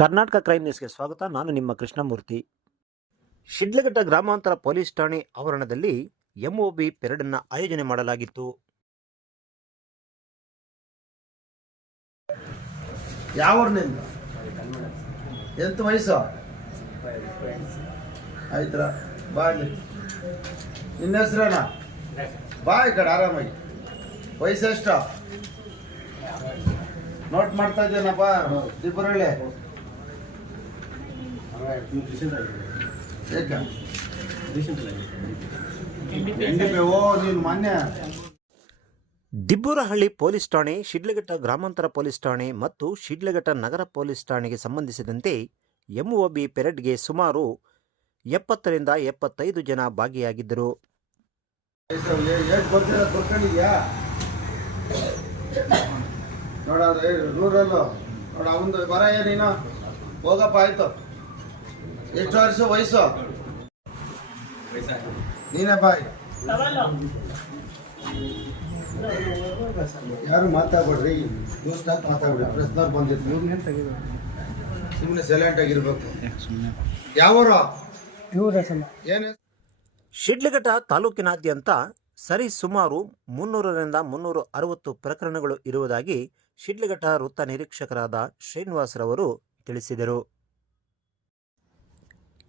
Karnataka crime ನ್ಯೂಸ್ಗೆ ಸ್ವಾಗತ. ನಾನು ನಿಮ್ಮ ಕೃಷ್ಣಮೂರ್ತಿ. ಶಿಡ್ಲಘಟ್ಟ ಗ್ರಾಮಾಂತರ ಪೊಲೀಸ್ ಠಾಣೆ ಆವರಣದಲ್ಲಿ ಎಂಒಬಿ ಪೆರೇಡ್ ಅನ್ನು ಆಯೋಜನೆ ಮಾಡಲಾಗಿತ್ತು. ಯಾವ ಊರಿನಿಂದ? ಎಂತ ವಯಸ್ಸು? ಆಯ್ತರ ಬಾಳಿ. ನಿನ್ನ ಹೆಸರೇನ? ಬಾ ಈ ಕಡೆ ಆರಾಮಾಗಿ. ವಯಸ್ಸೆಷ್ಟು? ನೋಟ್ ಮಾಡ್ತಾ ಇದ್ದೇನಪ್ಪ. ದಿಬ್ಬರಳ್ಳಿ ನೀನು ಮಾನ್ಯ ದಿಬ್ಬೂರಹಳ್ಳಿ ಪೊಲೀಸ್ ಠಾಣೆ, ಶಿಡ್ಲಘಟ್ಟ ಗ್ರಾಮಾಂತರ ಪೊಲೀಸ್ ಠಾಣೆ ಮತ್ತು ಶಿಡ್ಲಘಟ್ಟ ನಗರ ಪೊಲೀಸ್ ಠಾಣೆಗೆ ಸಂಬಂಧಿಸಿದಂತೆ ಎಂಒಬಿ ಪೆರೇಡ್ಗೆ ಸುಮಾರು 70 ರಿಂದ 75 ಜನ ಭಾಗಿಯಾಗಿದ್ದರು. ನೋಡ್ರಿ ರೂರಲ್ಲು ನೋಡ ಅವಂದು ಬರ ನೀನು ಹೋಗಪ್ಪ. ಆಯ್ತು. ಎಷ್ಟು ವರ್ಷ ವಯಸ್ಸು? ನೀನೇ ಬಾಯ್. ಯಾರು ಮಾತಾಡ್ಬೇಡ್ರಿ, ದೋಸ್ತಾಗಿ ಮಾತಾಡ್ಬಿಡಿ. ಪ್ರಶ್ನವ್ರು ಬಂದಿದ್ರು, ಸುಮ್ಮನೆ ಸೈಲೆಂಟ್ ಆಗಿರ್ಬೇಕು. ಯಾವರು? ಏನೇ ಶಿಡ್ಲಘಟ್ಟ ತಾಲೂಕಿನಾದ್ಯಂತ ಸರಿಸುಮಾರು 300 ರಿಂದ 360 ಪ್ರಕರಣಗಳು ಇರುವುದಾಗಿ ಶಿಡ್ಲಘಟ್ಟ ವೃತ್ತ ನಿರೀಕ್ಷಕರಾದ ಶ್ರೀನಿವಾಸರವರು ತಿಳಿಸಿದರು.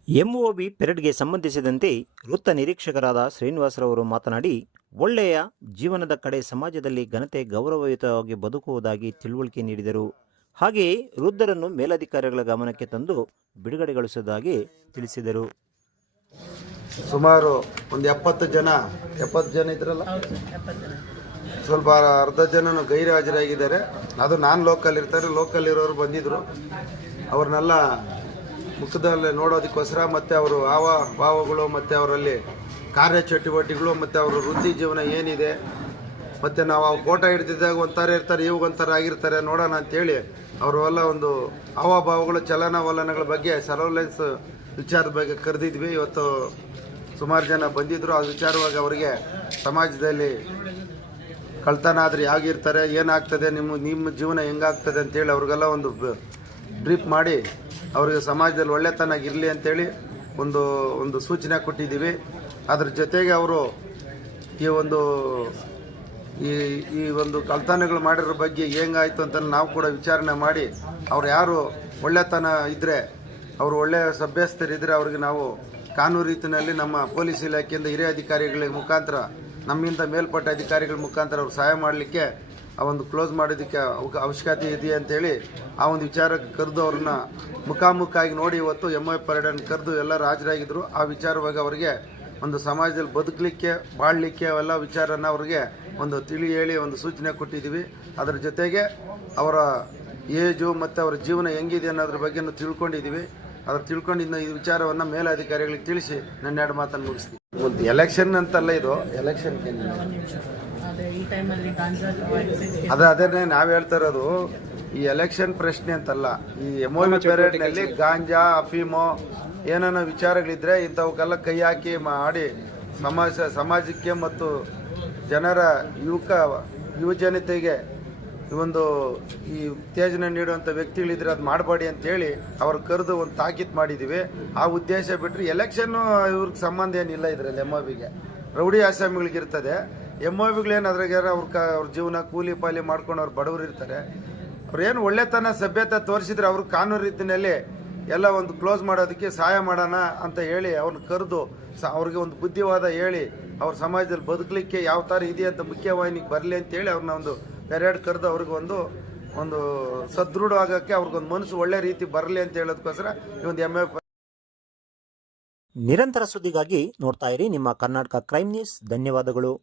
ಎಂಒಬಿ ಪೆರೇಡ್ಗೆ ಸಂಬಂಧಿಸಿದಂತೆ ವೃತ್ತ ನಿರೀಕ್ಷಕರಾದ ಶ್ರೀನಿವಾಸರವರು ಮಾತನಾಡಿ, ಒಳ್ಳೆಯ ಜೀವನದ ಕಡೆ ಸಮಾಜದಲ್ಲಿ ಘನತೆ ಗೌರವಯುತವಾಗಿ ಬದುಕುವುದಾಗಿ ತಿಳುವಳಿಕೆ ನೀಡಿದರು. ಹಾಗೆಯೇ ವೃದ್ಧರನ್ನು ಮೇಲಧಿಕಾರಿಗಳ ಗಮನಕ್ಕೆ ತಂದು ಬಿಡುಗಡೆಗೊಳಿಸುವುದಾಗಿ ತಿಳಿಸಿದರು. ಸುಮಾರು ಒಂದು 70 ಜನ ಇದ್ರಲ್ಲ, ಸ್ವಲ್ಪ ಅರ್ಧ ಜನನು ಗೈರು ಹಾಜರಾಗಿದ್ದಾರೆ. ಅದು ನಾನ್ ಲೋಕಲ್ ಇರ್ತಾರೆ, ಲೋಕಲ್ ಇರೋರು ಬಂದಿದ್ರು. ಅವ್ರನ್ನೆಲ್ಲ ಮುಖದಲ್ಲಿ ನೋಡೋದಕ್ಕೋಸ್ಕರ ಮತ್ತು ಅವರು ಹಾವ ಭಾವಗಳು ಮತ್ತು ಅವರಲ್ಲಿ ಕಾರ್ಯಚಟುವಟಿಕೆಗಳು ಮತ್ತು ಅವರ ವೃತ್ತಿ ಜೀವನ ಏನಿದೆ, ಮತ್ತು ನಾವು ಫೋಟೋ ಹಿಡ್ದಿದ್ದಾಗ ಒಂಥರ ಇರ್ತಾರೆ, ಇವಾಗೊಂಥರ ಆಗಿರ್ತಾರೆ, ನೋಡೋಣ ಅಂತೇಳಿ ಅವರೆಲ್ಲ ಒಂದು ಹಾವಭಾವಗಳು, ಚಲನವಲನಗಳ ಬಗ್ಗೆ ಸರ್ವಲೆನ್ಸ್ ವಿಚಾರದ ಬಗ್ಗೆ ಕರೆದಿದ್ವಿ. ಇವತ್ತು ಸುಮಾರು ಜನ ಬಂದಿದ್ದರು. ಆ ವಿಚಾರವಾಗಿ ಅವರಿಗೆ ಸಮಾಜದಲ್ಲಿ ಕಳ್ತನ ಆದರೆ ಹೇಗಿರ್ತಾರೆ, ಏನಾಗ್ತದೆ, ನಿಮ್ಮ ಜೀವನ ಹೆಂಗಾಗ್ತದೆ ಅಂತೇಳಿ ಅವ್ರಿಗೆಲ್ಲ ಒಂದು ಬ್ರೀಫ್ ಮಾಡಿ ಅವರಿಗೆ ಸಮಾಜದಲ್ಲಿ ಒಳ್ಳೆತನಾಗಿರಲಿ ಅಂತೇಳಿ ಒಂದು ಸೂಚನೆ ಕೊಟ್ಟಿದ್ದೀವಿ. ಅದ್ರ ಜೊತೆಗೆ ಅವರು ಈ ಒಂದು ಕಳ್ತನಗಳು ಮಾಡಿರೋ ಬಗ್ಗೆ ಹೆಂಗಾಯಿತು ಅಂತ ನಾವು ಕೂಡ ವಿಚಾರಣೆ ಮಾಡಿ, ಅವ್ರು ಯಾರು ಒಳ್ಳೆತನ ಇದ್ದರೆ, ಅವರು ಒಳ್ಳೆಯ ಸಭ್ಯಸ್ಥರಿದ್ದರೆ ಅವ್ರಿಗೆ ನಾವು ಕಾನೂನು ರೀತಿಯಲ್ಲಿ ನಮ್ಮ ಪೊಲೀಸ್ ಇಲಾಖೆಯಿಂದ ಹಿರಿಯ ಅಧಿಕಾರಿಗಳ ಮುಖಾಂತರ, ನಮ್ಮಿಂದ ಮೇಲ್ಪಟ್ಟ ಅಧಿಕಾರಿಗಳ ಮುಖಾಂತರ ಅವ್ರು ಸಹಾಯ ಮಾಡಲಿಕ್ಕೆ, ಆ ಒಂದು ಕ್ಲೋಸ್ ಮಾಡೋದಕ್ಕೆ ಅವಶ್ಯಕತೆ ಇದೆ ಅಂತೇಳಿ ಆ ಒಂದು ವಿಚಾರಕ್ಕೆ ಕರೆದು ಅವ್ರನ್ನ ಮುಖಾಮುಖಾಗಿ ನೋಡಿ ಇವತ್ತು ಎಂಒಬಿ ಪೆರೇಡನ್ನು ಕರೆದು ಎಲ್ಲರೂ ಹಾಜರಾಗಿದ್ದರು. ಆ ವಿಚಾರವಾಗಿ ಅವರಿಗೆ ಒಂದು ಸಮಾಜದಲ್ಲಿ ಬದುಕಲಿಕ್ಕೆ, ಬಾಳಲಿಕ್ಕೆ ಅವೆಲ್ಲ ವಿಚಾರನ ಅವ್ರಿಗೆ ಒಂದು ತಿಳಿ ಹೇಳಿ ಒಂದು ಸೂಚನೆ ಕೊಟ್ಟಿದ್ದೀವಿ. ಅದರ ಜೊತೆಗೆ ಅವರ ಏಜು ಮತ್ತು ಅವರ ಜೀವನ ಹೆಂಗಿದೆ ಅನ್ನೋದ್ರ ಬಗ್ಗೆನೂ ತಿಳ್ಕೊಂಡಿದ್ದೀವಿ. ಅದ್ರ ತಿಳ್ಕೊಂಡಿದ್ದ ಈ ವಿಚಾರವನ್ನು ಮೇಲಧಿಕಾರಿಗಳಿಗೆ ತಿಳಿಸಿ ನನ್ನ 2 ಮಾತನ್ನು ಮುಗಿಸ್ತೀವಿ. ಒಂದು ಎಲೆಕ್ಷನ್ ಅಂತಲ್ಲ, ಇದು ಎಲೆಕ್ಷನ್ಗೆ ಅದನ್ನೇ ನಾವು ಹೇಳ್ತಾ ಇರೋದು. ಈ ಎಲೆಕ್ಷನ್ ಪ್ರಶ್ನೆ ಅಂತಲ್ಲ. ಈ ಎಂಒಬಿ ಪೆರೇಡ್ನಲ್ಲಿ ಗಾಂಜಾ, ಅಫೀಮೋ ಏನೇನೋ ವಿಚಾರಗಳಿದ್ರೆ ಇಂಥವಕ್ಕೆಲ್ಲ ಕೈ ಹಾಕಿ ಮಾಡಿ ಸಮಾಜಕ್ಕೆ ಮತ್ತು ಜನರ ಯುವಜನತೆಗೆ ಒಂದು ಈ ಉತ್ತೇಜನ ನೀಡುವಂಥ ವ್ಯಕ್ತಿಗಳಿದ್ರೆ ಅದು ಮಾಡಬೇಡಿ ಅಂತೇಳಿ ಅವ್ರು ಕರೆದು ಒಂದು ತಾಕೀತು ಮಾಡಿದ್ದೀವಿ. ಆ ಉದ್ದೇಶ ಬಿಟ್ಟರೆ ಎಲೆಕ್ಷನ್ನು ಇವ್ರಿಗೆ ಸಂಬಂಧ ಏನಿಲ್ಲ. ಇದರಲ್ಲಿ ಎಂಒಬಿಗೆ ರೌಡಿ ಆಸಾಮಿಗಳಿಗಿರ್ತದೆ. ಎಂಒಬಿಗಳೇನು ಅದ್ರಾಗ ಅವ್ರ ಜೀವನ ಕೂಲಿ ಪಾಲಿ ಮಾಡ್ಕೊಂಡು ಅವ್ರು ಬಡವರು ಇರ್ತಾರೆ. ಅವ್ರೇನು ಒಳ್ಳೆತನ ಸಭ್ಯತೆ ತೋರಿಸಿದ್ರೆ ಅವ್ರ ಕಾನೂನು ರೀತಿಯಲ್ಲಿ ಎಲ್ಲ ಒಂದು ಕ್ಲೋಸ್ ಮಾಡೋದಕ್ಕೆ ಸಹಾಯ ಮಾಡೋಣ ಅಂತ ಹೇಳಿ ಅವ್ರನ್ನ ಕರೆದು ಅವ್ರಿಗೆ ಒಂದು ಬುದ್ಧಿವಾದ ಹೇಳಿ ಅವ್ರ ಸಮಾಜದಲ್ಲಿ ಬದುಕಲಿಕ್ಕೆ ಯಾವ ಥರ ಇದೆ ಅಂತ ಮುಖ್ಯವಾಹಿನಿಗೆ ಬರಲಿ ಅಂತೇಳಿ ಅವ್ರನ್ನ ಒಂದು ಪೆರೇಡ್ ಕರೆದು ಅವ್ರಿಗೆ ಒಂದು ಸದೃಢ ಆಗೋಕ್ಕೆ ಅವ್ರಿಗೊಂದು ಮನಸ್ಸು ಒಳ್ಳೆ ರೀತಿ ಬರಲಿ ಅಂತ ಹೇಳೋದಕ್ಕೋಸ್ಕರ ಈ ಒಂದು ಎಂಒಬಿ. ನಿರಂತರ ಸುದ್ದಿಗಾಗಿ ನೋಡ್ತಾ ಇರಿ ನಿಮ್ಮ ಕರ್ನಾಟಕ ಕ್ರೈಮ್ ನ್ಯೂಸ್. ಧನ್ಯವಾದಗಳು.